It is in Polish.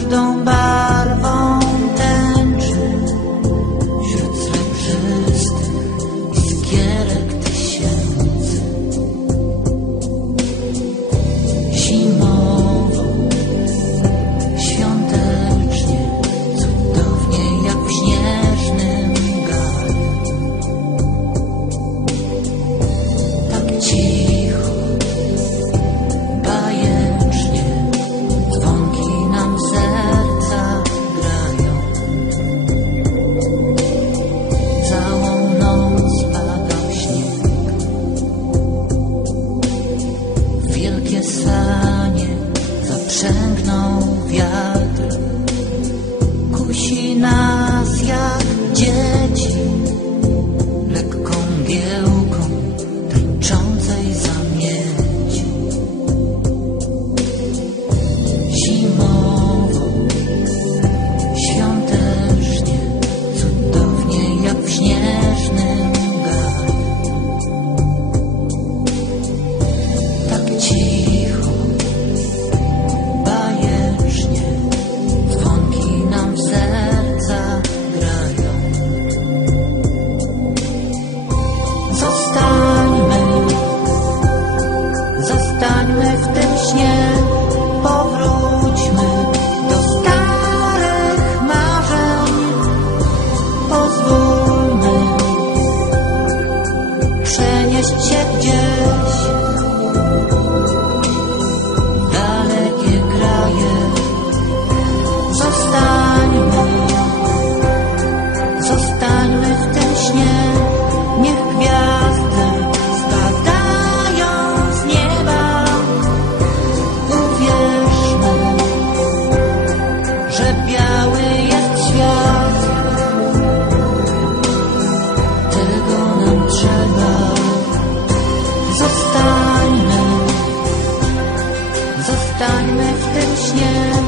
don't Wszystkie sanie zaprzęgnął wiatr, kusi nas przenieść się gdzieś. Yeah.